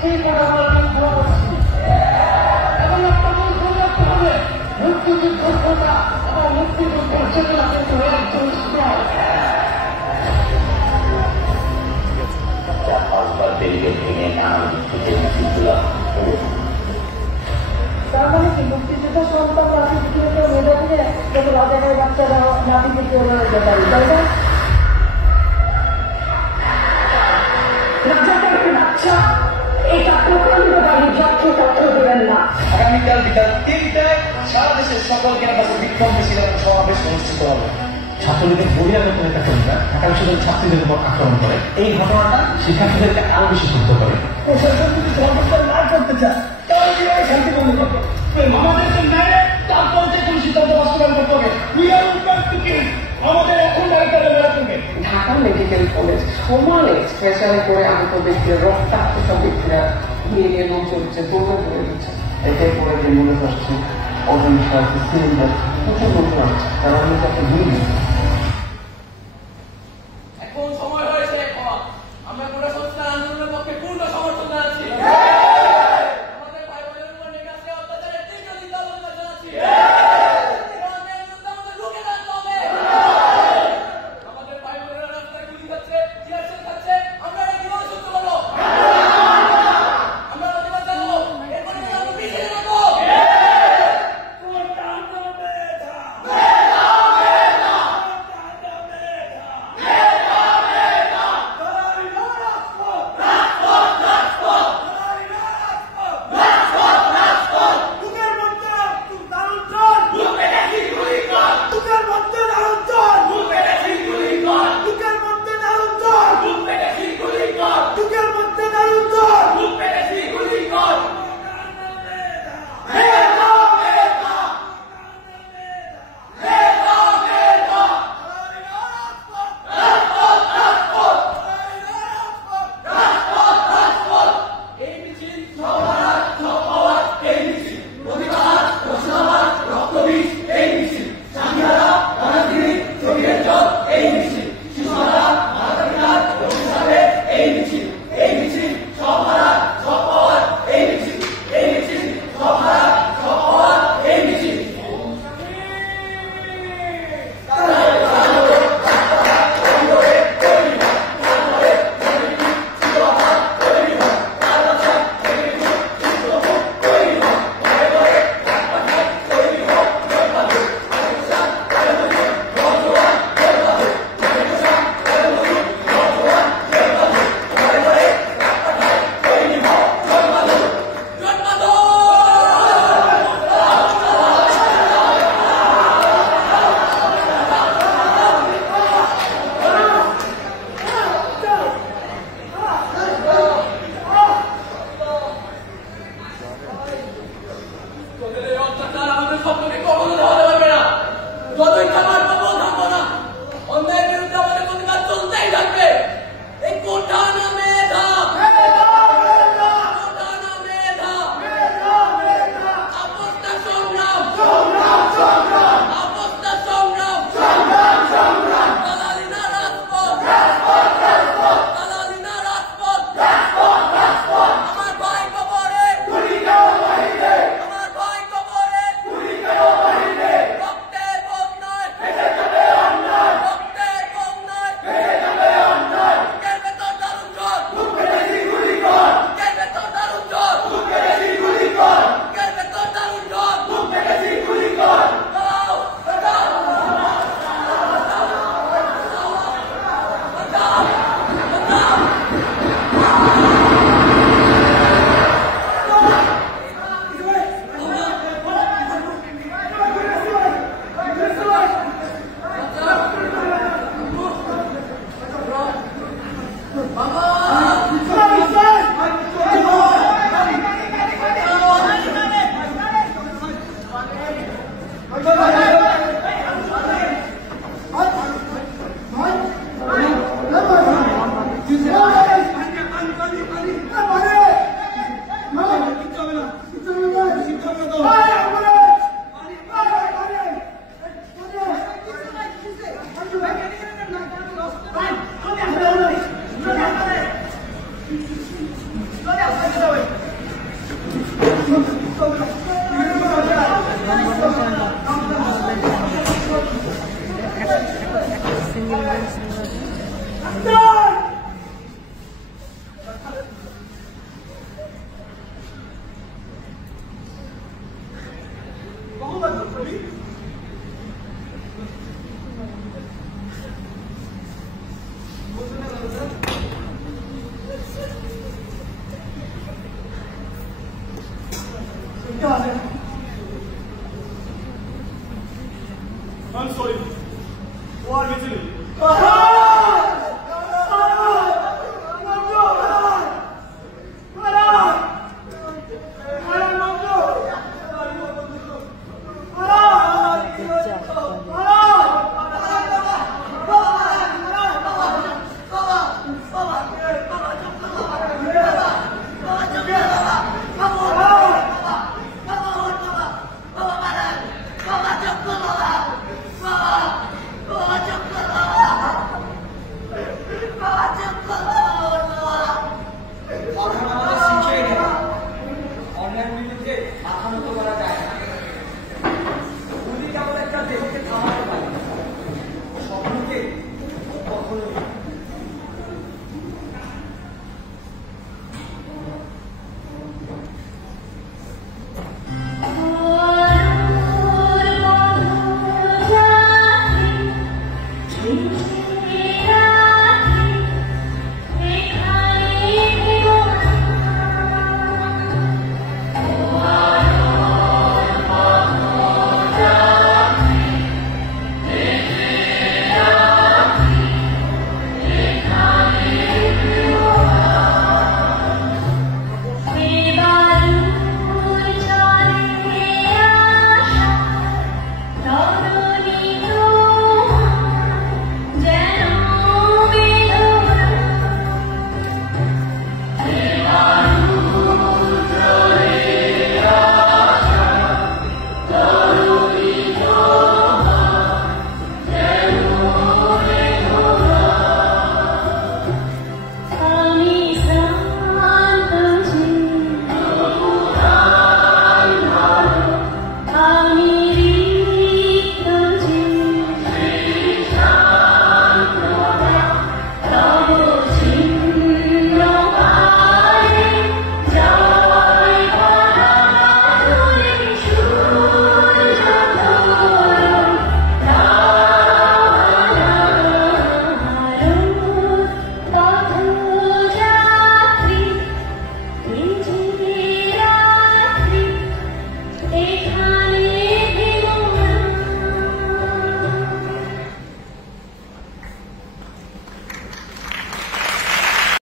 সেই কথা আমরা ভালো করছি এবং একটা মূল মনে রাখতে হবে মুক্তিযুদ্ধের কথা এবং মুক্তিযুদ্ধের চেতনা কিন্তু একজন নয়। তার মানে কি মুক্তিযুদ্ধের সন্তান রাজনীতি মেধা দিয়ে যত রাজাকার বাচ্চারা নাতিকে চলে যেতে পারি, তাই না? রাজাকারকে বাচ্চা এটা প্রচন্ড বাড়ির যাত্রী তথ্য দেবেন না। আগামীকাল বিকাল ৩টায় সারা দেশের সকল ক্যাম্পাসে বিক্ষোভ মিছিল এবং সমাবেশ অনুষ্ঠিত হবে। ছাত্রলীগের বহিরাগত নেতা কর্মীরা ঢাকা বিশ্ববিদ্যালয়ের ছাত্রীদের উপর আক্রমণ করে। এই ঘটনাটা শিক্ষার্থীদেরকে আরো বেশি ক্ষুব্ধ করে। প্রশাসন যদি সর্বস্তর না করতে চায় তাহলে কিভাবে শান্তি বন্ধ করবে? আমাদেরকে ন্যায় তার পর্যায়ে কোন সিদ্ধান্ত বাস্তবায়ন করতে হবে। আমাদের এখন দায়িত্ব বেড়া করবে। ঢাকা মেডিকেল কলেজ সমানে স্পেশালে করে আগত ব্যক্তিরা রক্তাক্ত সব ব্যক্তিরা নিয়ে গিয়ে লোক চলছে, দৌড়ে করে দিচ্ছে। এটাই করে যে মনে হচ্ছে অহিংসা সিলিন্ডার প্রচুর লোক আসছে, তারা অনেক একটা ভুল। এখন সময় হয়েছে আমরা গোটা সংস্কার আন্দোলনের পক্ষে পূর্ণ সমর্থন জানাচ্ছি। আমাদের ভাই বোনের উপর নিকাশে অত্যাচারের তীব্র নিন্দা জানাচ্ছি। আমাদের ভাই বোনেরা রাস্তায় গুলি খাচ্ছে, টিয়ারশেল খাচ্ছে, আমরা এটা কিভাবে সহ্য করবো? আমরা প্রতিবাদ জানাবো, এরপরে আমরা পিছিয়ে যাবো। I'm sorry. Why are you Thank you.